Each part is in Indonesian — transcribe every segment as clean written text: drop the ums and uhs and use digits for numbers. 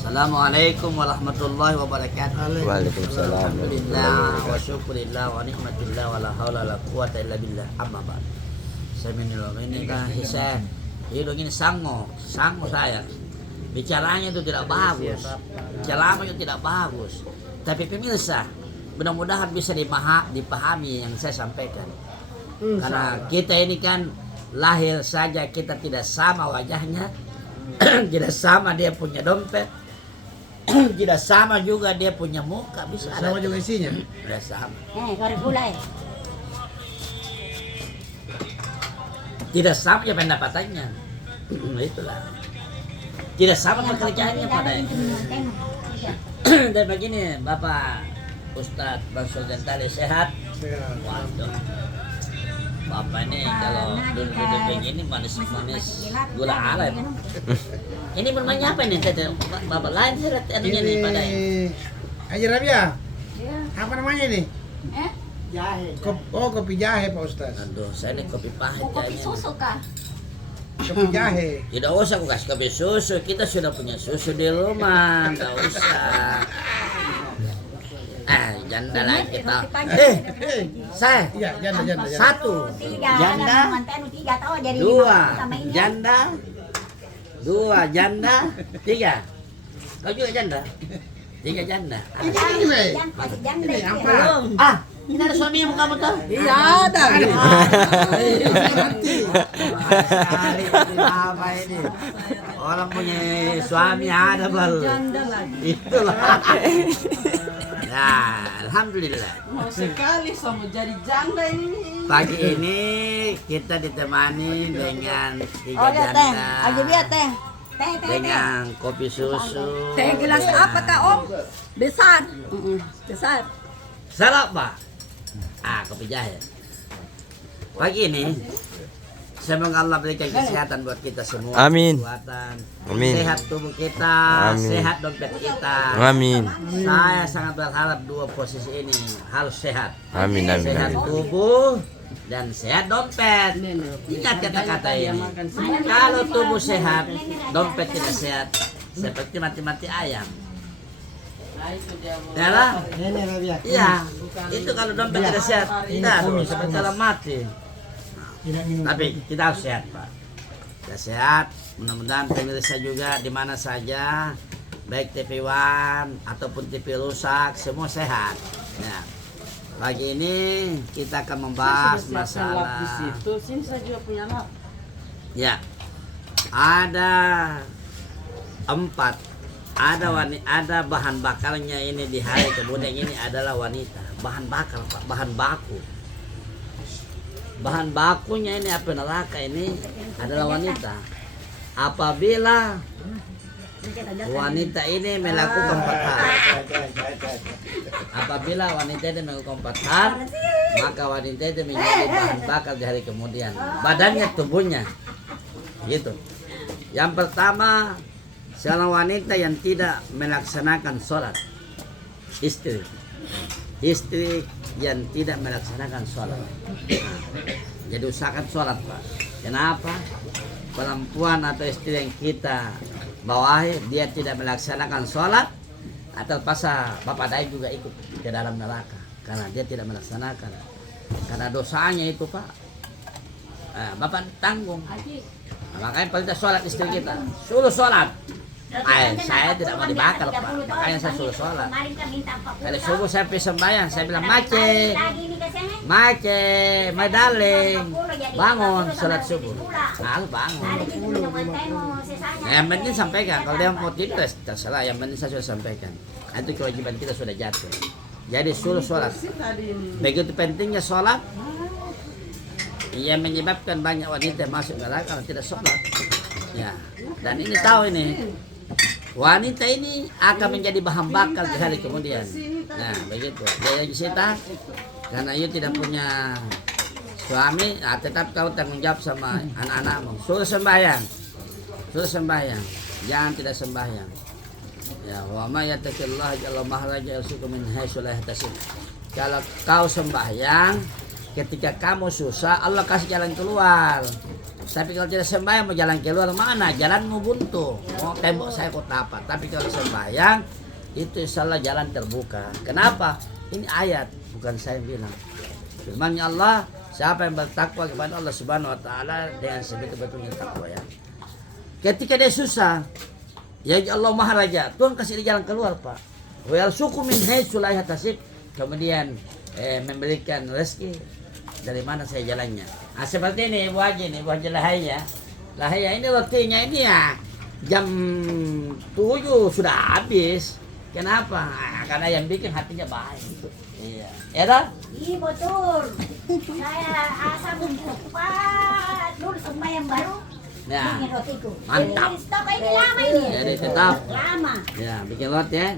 Assalamualaikum warahmatullahi wabarakatuh. Waalaikumsalam. Alhamdulillah wa syukurillah wa nikmatillah wa la haula wa la quwata illa billah. Amma ba'd. Saya ini kan Hisan. Hidup ini sango saya. Bicaranya itu tidak bagus. Ceramahnya tidak bagus. Tapi pemirsa, mudah-mudahan bisa dipahami yang saya sampaikan. Karena kita ini kan lahir saja kita tidak sama wajahnya. Tidak sama dia punya dompet. Tidak sama juga dia punya muka, bisa sama juga isinya. Tidak sama. Kau mulai. Tidak sama ya pendapatannya. Itulah. Tidak sama pekerjaannya pada. Dan begini Bapak Ustadz Bang Sultan tadi sehat. Waduh. Bapak ini kalau duduk begini manis-manis gula aren. Ini bermainnya apa nih? Bapak lain sih anunya nih pada. Haji Rabia, Ya. apa namanya nih? Jahe. Kopi jahe Pak Ustaz. Aduh, saya ini kopi pahit Kopi kayaknya. susu kah? Kopi jahe. Tidak usah aku kasih kopi susu, kita sudah punya susu di rumah, nggak usah. Janda lagi kita. Saya Iya, janda. satu, Tiga. janda, Tiga tahu jadi dua, sama ini. janda, dua, janda, tiga. Kau juga janda? Tiga janda. Janda. Ini apa? Belum. Ini ada suamimu kamu tuh? Iya ada. Sekali apa ini? Orang punya suami ada baru. Itulah. Nah, alhamdulillah. Mau sekali sama jadi janda ini. Pagi ini kita ditemani dengan tiga Oh ya teh. janda. Aja biar teh. Teh. Dengan kopi susu. Teh gelas apa kak Om? Besar. Besar. Salah Pak. Kopi jahe. Pagi ini semoga Allah berikan kesehatan buat kita semua. Amin. Kekuatan. Amin. Sehat tubuh kita, Amin. sehat dompet kita. Amin. Saya sangat berharap dua posisi ini harus sehat. Amin. Sehat tubuh dan sehat dompet. Ingat kata-kata ini. Kalau tubuh sehat, dompet tidak sehat, seperti mati-mati ayam. Ya lah? Iya. Itu kalau dompet tidak sehat, tidak seperti kalau mati. Tapi kita harus sehat, Pak. Kita sehat. Mudah-mudahan pemirsa juga di mana saja, baik TV One ataupun TV rusak, semua sehat. Ya. Pagi ini kita akan membahas masalah. Di situ, sini saya juga punya lap. Ya, ada 4. Ada bahan bakarnya ini di hari kemudian ini adalah wanita. Bahan bakar, Pak, bahan baku. Bahan bakunya ini api neraka ini adalah wanita. Apabila wanita ini melakukan 4 hal. Apabila wanita ini melakukan 4 hal, maka wanita itu menjadi bahan bakar di hari kemudian. Badannya, tubuhnya. Gitu. Yang pertama, seorang wanita yang tidak melaksanakan sholat. Istri yang tidak melaksanakan sholat. Jadi usahakan sholat, Pak. Kenapa? Perempuan atau istri yang kita bawahi dia tidak melaksanakan sholat, atau pasal Bapak Dai juga ikut ke dalam neraka karena dia tidak melaksanakan. Karena dosanya itu, Pak. Bapak tanggung. Makanya perintah sholat istri kita, suruh sholat. Saya tidak mau dibakar, Pak. Makanya saya suruh sholat. Kali subuh saya pergi sembahyang, saya bilang Mace, my darling, bangun sholat subuh. Bangun. Yang penting sampaikan. Kalau dia mau tidur, terserah. Yang penting saya sudah sampaikan. Itu kewajiban kita sudah jatuh. Jadi suruh sholat. Begitu pentingnya sholat, yang menyebabkan banyak wanita masuk neraka karena tidak sholat. Ya. Dan ini tahu ini. Wanita ini akan menjadi bahan bakar di hari kemudian. Nah, begitu. Jadi kita karena you tidak punya suami, tetap kau tanggung jawab sama anak-anakmu. Suruh sembahyang. Jangan tidak sembahyang. Ya, wa may yattaqillaha jalla mahraja yarzuqhu min haitsu la yahtasib. Kalau kau sembahyang, ketika kamu susah Allah kasih jalan keluar. Tapi kalau tidak sembahyang mau jalan keluar mana? Jalanmu buntu. Mau tembok saya kok apa? Tapi kalau sembahyang itu insya Allah jalan terbuka. Kenapa? Ini ayat, bukan saya yang bilang. Firman-Nya Allah, siapa yang bertakwa kepada Allah Subhanahu wa taala dengan sebetul-betulnya takwa ya. Ketika dia susah, ya Allah Maha Raja, Tuhan kasih dia jalan keluar, Pak. Wa yarzuqu min haitsu la yahtasib. Kemudian memberikan rezeki dari mana saya jalannya. Nah, seperti ini Ibu Haji, Ibu Haji Lahaya. Lahaya ini waktunya ini ya jam 7 sudah habis. Kenapa? Nah, karena yang bikin hatinya baik. Iya. Ya dah? Iya betul. Saya asal untuk Pak Nur sembahyang baru. Ya. Bikin rotiku. Mantap. Jadi stok ini lama ini. Jadi tetap. Lama. Ya, bikin lot ya.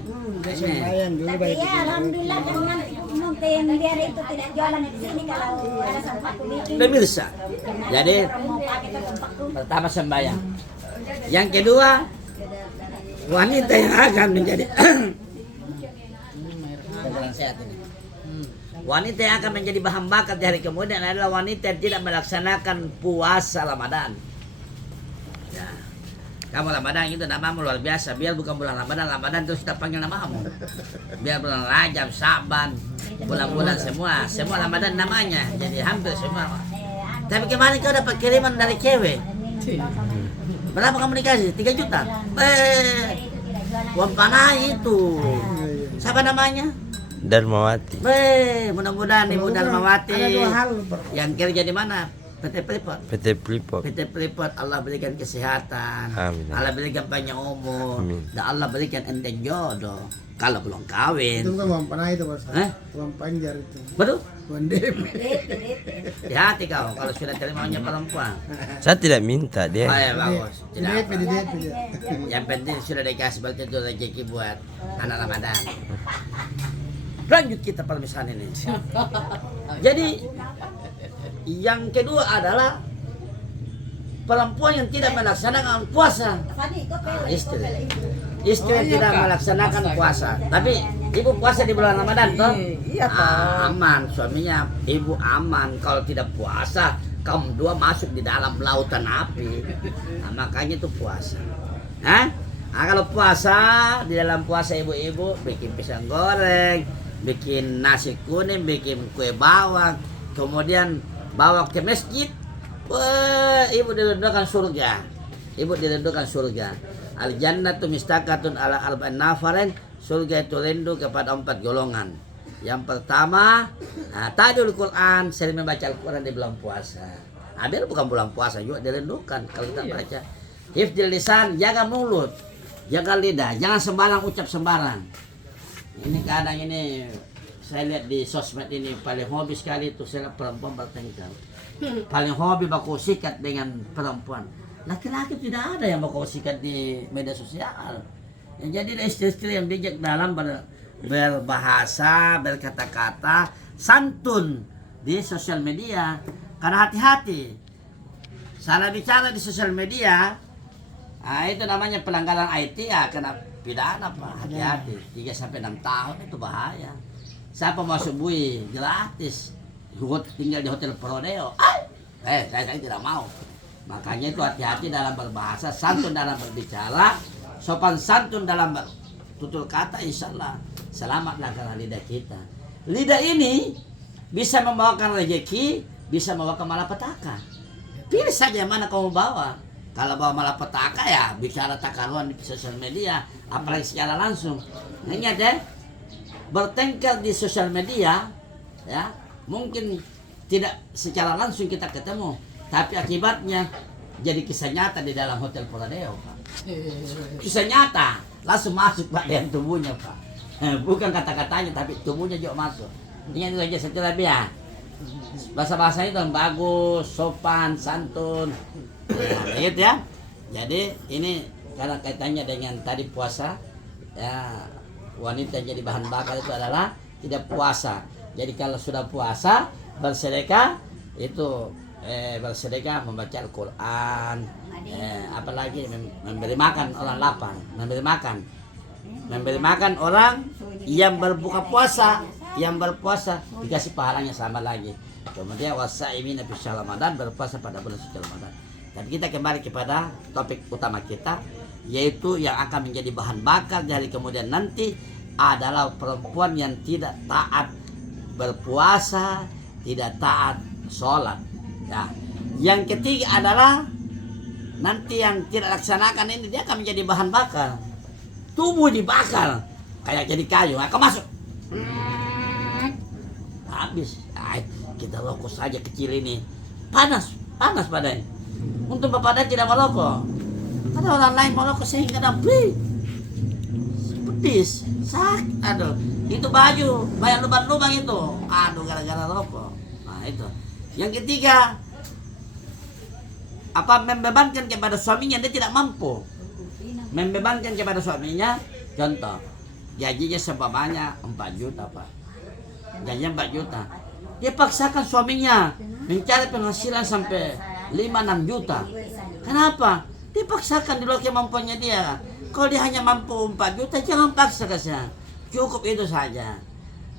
Dia sembahyang dulu Tapi baik. ya alhamdulillah dengan mungkin biar itu tidak jualan di sini kalau ada sempat bikin. Pemirsa. Jadi Mau pakai ke tempatku. pertama sembahyang. Yang kedua, wanita yang akan menjadi wanita yang akan menjadi bahan bakar di hari kemudian adalah wanita yang tidak melaksanakan puasa Ramadan. Ya. Kamu Ramadan itu namamu luar biasa. Biar bukan bulan Ramadan terus kita panggil namamu. Biar bulan Rajab, Syaban, bulan-bulan semua Ramadan namanya. Jadi hampir semua. Tapi kemarin kau dapat kiriman dari cewek. Berapa kamu dikasih? 3 juta? Uang panah itu. Siapa namanya? Darmawati. Mudah-mudahan Ibu Darmawati Ada 2 hal. yang kerja di mana? PT Freeport. PT Freeport. PT Freeport Allah berikan kesehatan. Amin. Allah berikan panjang umur. Amin. Dan Allah berikan enteng jodoh. Kalau belum kawin. Itu kan uang panah itu Pak Ustaz. Hah? Uang panjar itu. Betul? Uang DP. Hati-hati kau kalau sudah terima maunya perempuan. Saya tidak minta dia. Oh ya bagus. Di Tidak DP, apa. di DP dia. Yang penting sudah dikasih berarti itu rezeki buat anak Ramadan. Lanjut kita permisalan ini. Jadi yang kedua adalah perempuan yang tidak melaksanakan puasa. Istri yang tidak melaksanakan puasa. Tapi ibu puasa di bulan Ramadan toh? Iya toh. Aman, suaminya ibu aman. Kalau tidak puasa, kaum dua masuk di dalam lautan api. Nah, makanya itu puasa. Hah? Nah, kalau puasa, di dalam puasa ibu-ibu bikin pisang goreng, bikin nasi kuning, bikin kue bawang, kemudian bawa ke masjid. Wah, ibu dirindukan surga. Ibu dirindukan surga. Al jannatu mistaqatun ala arba'in nafarin. Surga itu rindu kepada 4 golongan. Yang pertama, tajul Quran, sering membaca Al-Quran di bulan puasa. Biar bukan bulan puasa juga dirindukan kalau kita baca. Hifdzil lisan, jaga mulut, jaga lidah, jangan sembarang ucap sembarang. Ini kadang ini saya lihat di sosmed ini paling hobi sekali itu saya perempuan bertengkar. Paling hobi baku sikat dengan perempuan. Laki-laki tidak ada yang baku sikat di media sosial. Jadi istri-istri yang bijak dalam berbahasa, berkata-kata, santun di sosial media. Karena hati-hati, salah bicara di sosial media, itu namanya pelanggaran IT ya, kena pidana Pak. Hati-hati, 3-6 tahun itu bahaya. Siapa mau subuhi gratis, tinggal di hotel Prodeo, saya tidak mau. Makanya itu hati-hati dalam berbahasa, santun dalam berbicara, sopan santun dalam bertutur kata, insya Allah selamatlah karena lidah kita. Lidah ini bisa membawakan rezeki, bisa membawakan malapetaka. Pilih saja mana kamu bawa. Kalau bawa malapetaka ya bicara takaruan di sosial media, apalagi secara langsung. Ingat ya, bertengkar di sosial media, ya mungkin tidak secara langsung kita ketemu, tapi akibatnya jadi kisah nyata di dalam hotel Prodeo, Pak. Kisah nyata, langsung masuk Pak dengan tubuhnya, Pak. Bukan kata-katanya, tapi tubuhnya juga masuk. Ingat itu aja setelah ya. Bahasa-bahasanya itu yang bagus, sopan, santun. Nah, gitu ya. Jadi ini karena kaitannya dengan tadi puasa, ya wanita yang jadi bahan bakar itu adalah tidak puasa. Jadi kalau sudah puasa bersedekah itu bersedekah membaca Al-Quran, apalagi memberi makan orang lapar, memberi makan orang yang berbuka puasa, yang berpuasa dikasih pahalanya sama lagi. Kemudian wasaimin fi syahr Ramadan, berpuasa pada bulan suci Ramadan. Tapi kita kembali kepada topik utama kita, yaitu yang akan menjadi bahan bakar dari kemudian nanti adalah perempuan yang tidak taat berpuasa, tidak taat sholat. Ya. Yang ketiga adalah nanti yang tidak laksanakan ini, dia akan menjadi bahan bakar. Tubuh dibakar kayak jadi kayu, akan masuk. Habis. Kita rokok saja kecil ini. Panas badannya. Untuk bapak dan tidak merokok. Ada orang lain merokok sehingga dapat pedis, sakit. Aduh, itu baju banyak lubang-lubang itu. Aduh, gara-gara rokok. Nah itu. Yang ketiga, membebankan kepada suaminya, dia tidak mampu. Membebankan kepada suaminya, contoh, gajinya seumpamanya 4 juta Pak. Gajinya 4 juta. Dia paksakan suaminya mencari penghasilan sampai 5-6 juta. Kenapa? Dia paksakan di luar kemampuannya dia. Kalau dia hanya mampu 4 juta, jangan paksa kasih. Cukup itu saja.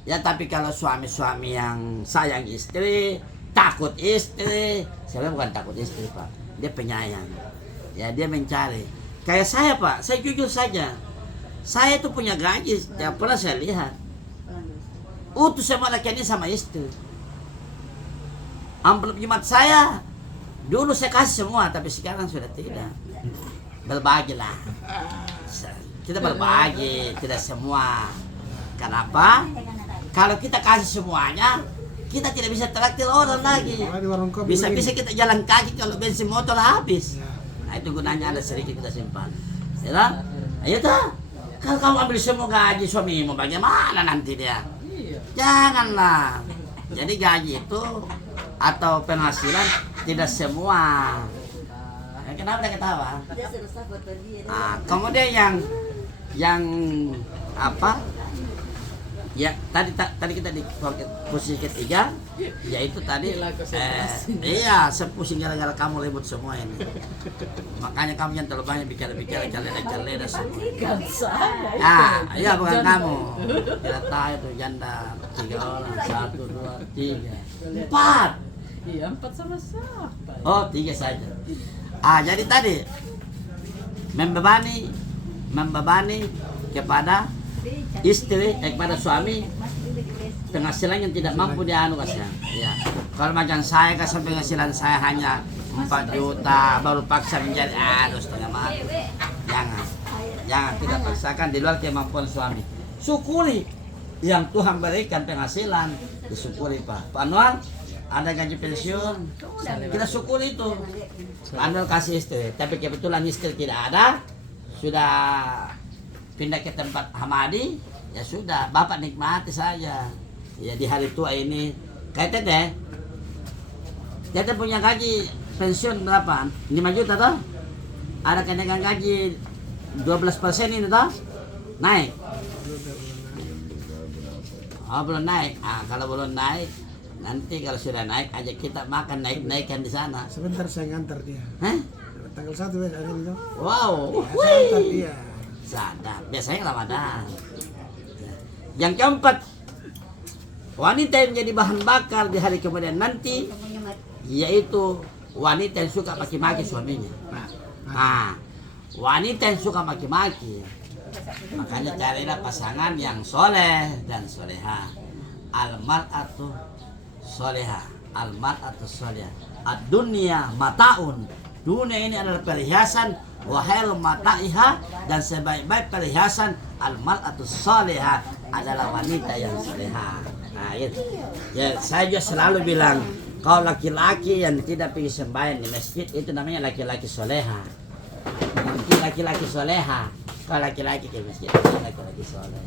Ya tapi kalau suami-suami yang sayang istri, takut istri, saya bukan takut istri Pak, dia penyayang. Ya dia mencari. Kayak saya Pak, saya jujur saja. Saya itu punya gaji, yang pernah saya lihat. Utuh semua laki ini sama istri. Amplop Jumat saya dulu saya kasih semua, tapi sekarang sudah tidak. Berbagilah. Kita berbagi, tidak semua. Kenapa? Kalau kita kasih semuanya, kita tidak bisa traktir orang lagi. Bisa-bisa kita jalan kaki kalau bensin motor habis. Nah itu gunanya ada sedikit kita simpan. Ya, ayo dah. Kalau kamu ambil semua gaji suamimu, bagaimana nanti dia? Janganlah. Jadi gaji itu atau penghasilan tidak semua. Kenapa dia ketawa? Nah, kemudian yang apa? Ya tadi kita di posisi ketiga, yaitu tadi iya sepusing gara-gara kamu ribut semua ini. Makanya kamu yang terlalu banyak bicara caleda semua. Ah, iya bukan kamu. Kita tahu itu janda 3 orang, 1, 2, 3, 4. Iya 4 sama siapa? Oh 3 saja. Jadi tadi membebani kepada istri, kepada suami penghasilan yang tidak mampu dia kasih. Ya. Kalau macam saya kasih penghasilan saya hanya 4 juta baru paksa menjadi setengah mati. Jangan tidak paksakan di luar kemampuan suami. Syukuri yang Tuhan berikan penghasilan, disyukuri Pak. Pak Anwar ada gaji pensiun, kita syukuri itu. Pak Anwar kasih istri, tapi kebetulan istri tidak ada, sudah pindah ke tempat Hamadi, ya sudah, Bapak nikmati saja. Ya di hari tua ini, kayak Teteh punya gaji pensiun berapa? 5 juta toh? Ada kenaikan gaji 12% ini toh? Naik? Oh belum naik. Kalau belum naik, nanti kalau sudah naik aja kita makan naik-naikan di sana. Sebentar saya ngantar dia. Hah? Tanggal 1 hari itu. Wow. Saya ngantar dia. Sadar, biasanya Ramadan. Yang keempat, wanita yang menjadi bahan bakar di hari kemudian nanti, yaitu wanita yang suka maki-maki suaminya. Wanita yang suka maki-maki, makanya carilah pasangan yang soleh dan soleha. Al-mar'atu soleha, al-mar'atu soleha. Ad-dunya mataun. Dunia ini adalah perhiasan, wahai mata'iha, dan sebaik-baik perhiasan al-mar'atu soleha adalah wanita yang soleha. Nah, itu. Ya, saya juga selalu bilang, kalau laki-laki yang tidak pergi sembahyang di masjid itu namanya laki-laki soleha. Mungkin laki-laki soleha. Kalau laki-laki ke masjid itu laki-laki soleh.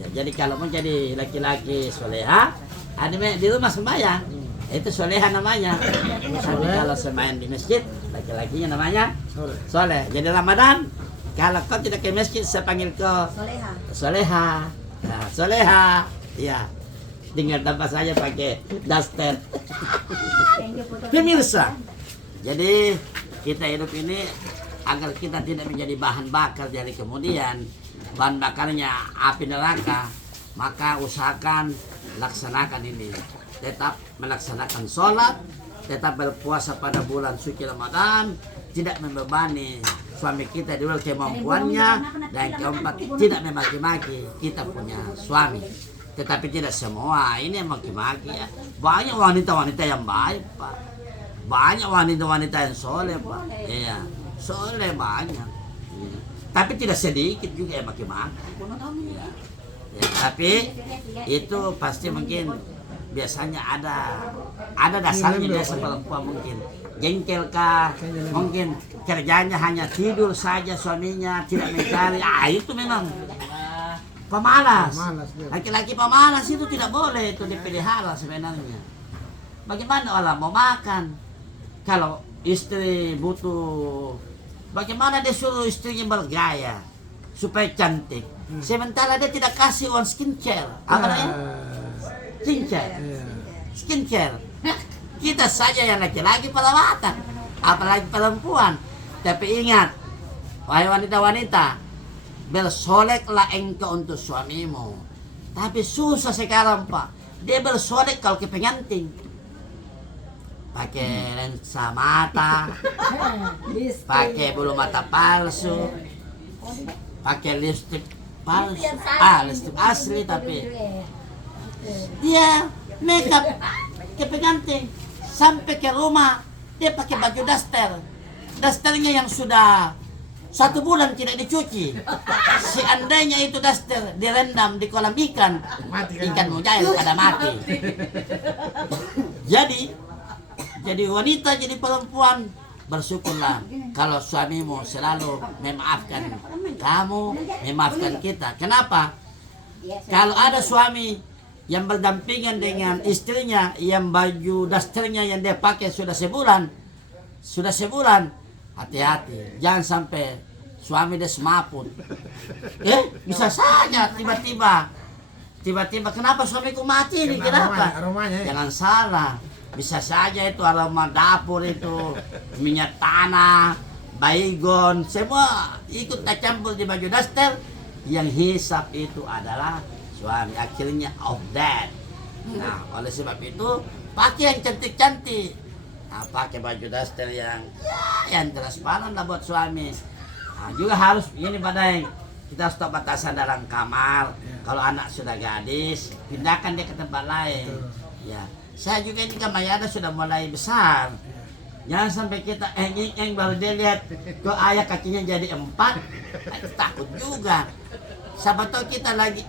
Ya, jadi kalau mau jadi laki-laki soleha, ada di rumah sembahyang. Itu soleha namanya. Tapi kalau sembahyang di masjid, laki-lakinya namanya soleh. Jadi Ramadan, kalau kau tidak ke masjid, saya panggil kau soleha. Nah, soleha, ya. Tinggal tambah saja pakai daster. Pemirsa, jadi kita hidup ini agar kita tidak menjadi bahan bakar dari kemudian bahan bakarnya api neraka, maka usahakan laksanakan ini. tetap melaksanakan sholat, tetap berpuasa pada bulan suci Ramadan, tidak membebani suami kita di luar kemampuannya, dan keempat tidak memaki-maki kita punya suami. Tetapi tidak semua ini yang maki-maki ya. Banyak wanita-wanita yang baik, Pak. Banyak wanita-wanita yang soleh, Pak. Iya, soleh banyak. Iya. Tapi tidak sedikit juga yang maki-maki. Iya. Ya, tapi itu pasti mungkin biasanya ada dasarnya biasa perempuan mungkin jengkel kah, mungkin kerjanya hanya tidur saja suaminya, tidak mencari. Itu memang pemalas. Laki-laki pemalas itu tidak boleh, itu dipelihara sebenarnya. Bagaimana orang mau makan kalau istri butuh, bagaimana dia suruh istrinya bergaya supaya cantik, sementara dia tidak kasih uang skincare. Apa namanya? Skincare. Kita saja yang laki-laki perawatan, apalagi perempuan. Tapi ingat, wahai wanita-wanita, bersoleklah engkau untuk suamimu. Tapi susah sekarang, Pak. Dia bersolek kalau ke pengantin. Pakai lensa mata, pakai bulu mata palsu, pakai lipstik palsu, lipstik asli, tapi dia makeup ke pengantin. Sampai ke rumah dia pakai baju dasternya yang sudah 1 bulan tidak dicuci. Seandainya itu daster direndam di kolam ikan mujair pada mati. Jadi wanita, jadi perempuan, bersyukurlah kalau suamimu selalu memaafkan kamu, memaafkan kita. Kenapa? Kalau ada suami yang berdampingan dengan istrinya, yang baju dasternya yang dia pakai sudah sebulan, hati-hati, jangan sampai suami dia semaput. Bisa saja tiba-tiba kenapa suamiku mati ini, kenapa? Jangan salah, bisa saja itu aroma dapur itu, minyak tanah, baygon, semua ikut tercampur di baju daster. Yang hisap itu adalah suami, akhirnya of that. Nah, oleh sebab itu pakai yang cantik-cantik. Nah, pakai baju daster yang transparan lah buat suami. Nah, juga harus ini Badai, kita stop batasan dalam kamar. Kalau anak sudah gadis, pindahkan dia ke tempat lain. Ya, saya juga ini kan Mayada sudah mulai besar. Jangan sampai kita baru dia lihat kok ayah kakinya jadi 4, takut juga. Siapa tahu kita lagi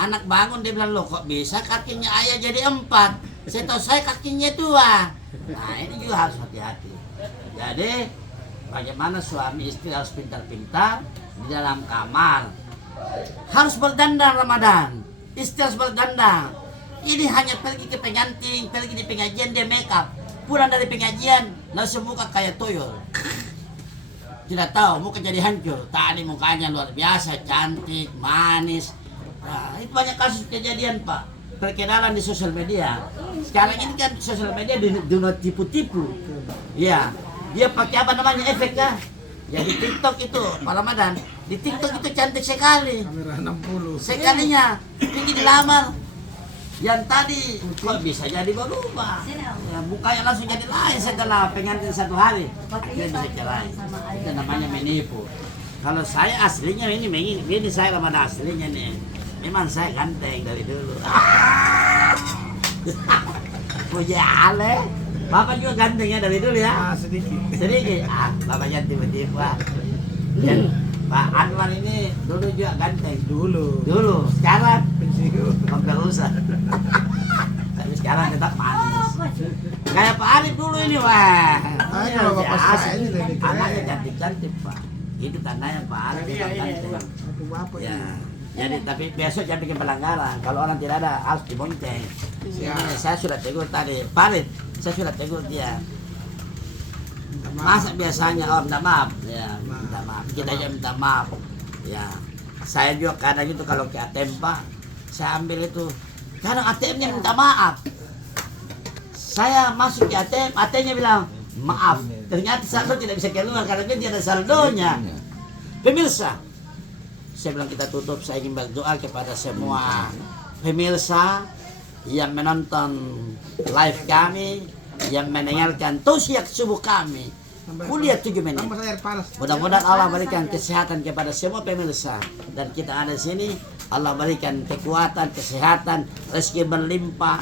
anak bangun dia bilang, loh kok bisa kakinya ayah jadi 4, saya tahu saya kakinya 2. Nah ini juga harus hati-hati. Jadi bagaimana suami istri harus pintar-pintar di dalam kamar. Harus berdandan Ramadan, istri harus berdandan. Ini hanya pergi ke pengantin, pergi di pengajian dia make up, pulang dari pengajian langsung muka kayak tuyul. Tidak tahu muka jadi hancur. Tadi mukanya luar biasa, cantik, manis. Nah, itu banyak kasus kejadian, Pak. Perkenalan di sosial media. Sekarang ini kan sosial media dunia tipu-tipu. Ya, dia pakai apa namanya efek ya? Ya di TikTok itu, Pak Ramadan. Di TikTok itu cantik sekali. Kamera 60. Sekalinya pergi dilamar. Yang tadi kok bisa jadi berubah, ya, mukanya langsung jadi lain setelah pengantin 1 hari. Dia bisa cerai. Itu namanya menipu. Kalau saya aslinya ini saya Ramadan aslinya nih. Memang saya ganteng dari dulu. Puja Ale. Bapak juga gantengnya dari dulu ya? Sedikit. Bapaknya tiba-tiba. Pak Anwar ini dulu juga ganteng. Dulu. Sekarang hampir rusak. Tapi sekarang tetap manis. Kayak Pak Arif dulu ini, wah. Kalau bapak saya ini lebih keren. Anaknya cantik-cantik, Pak. Itu tandanya Pak Arif itu ganteng. Ya. Jadi tapi besok jangan bikin pelanggaran. Kalau orang tidak ada harus dibonceng. Saya sudah tegur tadi, Farid. Saya sudah tegur dia. Masa biasanya minta maaf, ya minta maaf. Kita aja minta maaf. Ya, saya juga kadang itu kalau ke ATM Pak, saya ambil itu. Kadang ATM-nya minta maaf. Saya masuk ke ATM, ATM-nya bilang maaf. Ternyata saldo tidak bisa keluar karena dia tidak ada saldonya. Pemirsa, saya bilang kita tutup. Saya ingin berdoa kepada semua pemirsa yang menonton live kami, yang mendengarkan tausiah subuh kami. Kuliah 7 menit. Tambah air panas. Mudah-mudahan Allah berikan kesehatan kepada semua pemirsa dan kita ada di sini. Allah berikan kekuatan, kesehatan, rezeki berlimpah.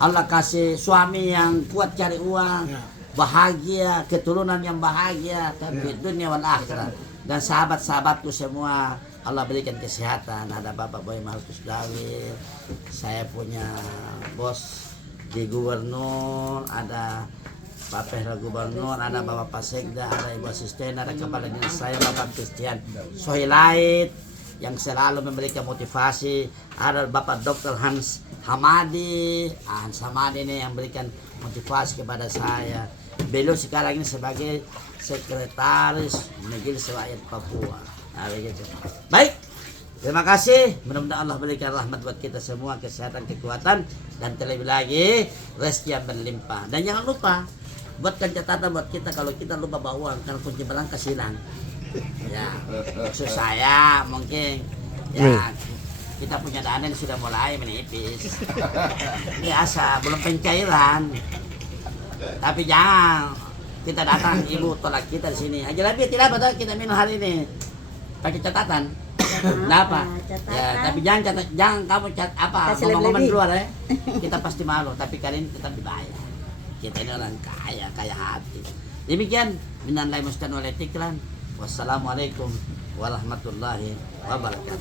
Allah kasih suami yang kuat cari uang, bahagia, keturunan yang bahagia, tapi dunia wal akhirat. Dan sahabat-sahabatku semua, Allah berikan kesehatan. Ada Bapak Boy Markus Dawil, saya punya bos di gubernur, ada Pak Pehra Gubernur, ada Bapak Pasekda, ada Ibu Asisten, ada Kepala Dinas saya Bapak Christian Sohilait yang selalu memberikan motivasi, ada Bapak Dr. Hans Hamadi, Hans Hamadi ini yang memberikan motivasi kepada saya. Beliau sekarang ini sebagai sekretaris Majelis Rakyat Papua. Nah, begitu. Baik, terima kasih. Mudah-mudahan Allah berikan rahmat buat kita semua, kesehatan, kekuatan, dan terlebih lagi rezeki yang berlimpah. Dan jangan lupa buatkan catatan buat kita kalau kita lupa bawa uang karena kunci berangkas hilang. Ya, maksud saya mungkin ya kita punya dana yang sudah mulai menipis. Biasa, belum pencairan. Tapi jangan kita datang ibu tolak kita di sini. Aja lebih tidak betul kita minum hari ini pakai catatan. Kenapa? Ya, tapi jangan kamu ngomong keluar ya. Kita pasti malu, tapi kali ini tetap dibayar. Kita ini orang kaya hati. Demikian, minallai mustan wal itikran. Wassalamualaikum warahmatullahi wabarakatuh.